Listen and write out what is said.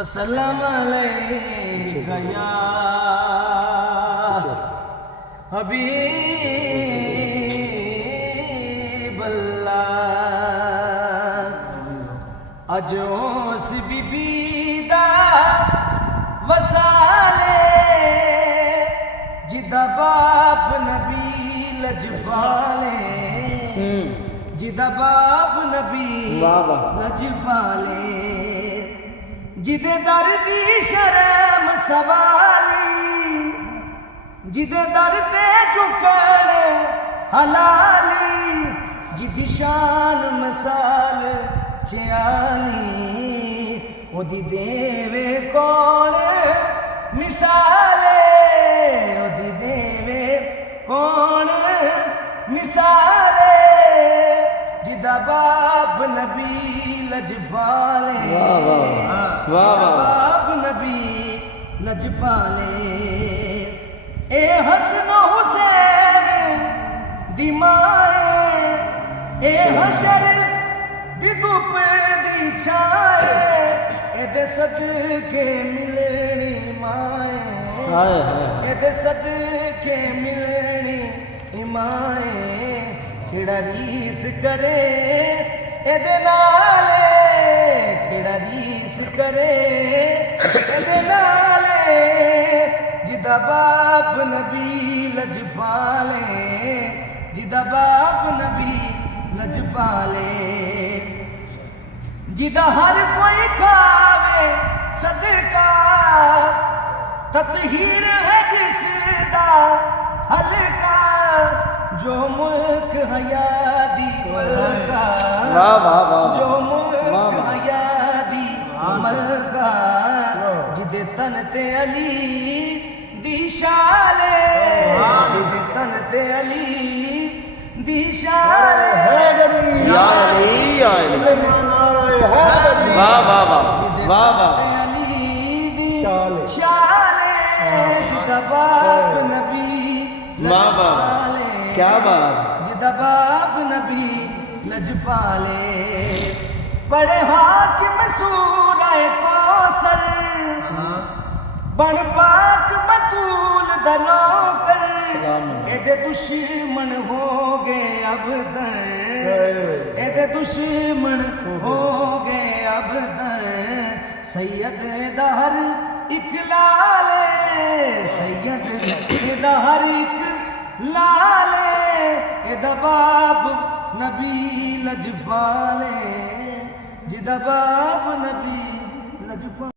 अस्सलाम अलैका या हबीबल्लाह अजोस बीबीदा वसाले जिदा बाप नबी लजपाले जिदा बाप नबी लजपाले जिदे दर दी शर्म सवाली जिदे दर ते झुकण हलाली जिदी शान मसाल चयाली ओदी देवे कौन मिसाले ओदी देवे कौन मिसाले जिदा बाप नबी लजपाले बाप नबी लजपाले ए हसन हुसैन दिमाए ए हशर दी धुप दी छाए एदे सदके मिलनी माए एदे सदके मिलनी माए केड़ा रीस करे एदे नाले केड़ा रीस करे एदे नाले जिदा बाप नबी लजपाले जिदा बाप नबी लजपाले जिदा हर कोई खावे सदका ततहीर है जिसदा हल्का जो मुल्क हयादी मलका जो मुल्क हयादी मलका जिदे तन ते अली दिशाले जिदे तन ते अली दिशाले या अली या अली वाह वाह वाह वाह वाह अली दिशाले जिदा बाप नबी वाह वाह क्या बात जिदा बाप नबी लजपाले बड़े हाकिम सूराए कौसर बन पाक बतूल दनौकर एदे दुश्मन हो गए अब दर एदे दुश्मन हो गए अब दर सैयद दहर इकलाले सैयद दहर इक लाले एदा बाप नबी लजपाले जिदा बाप नबी लजपाले।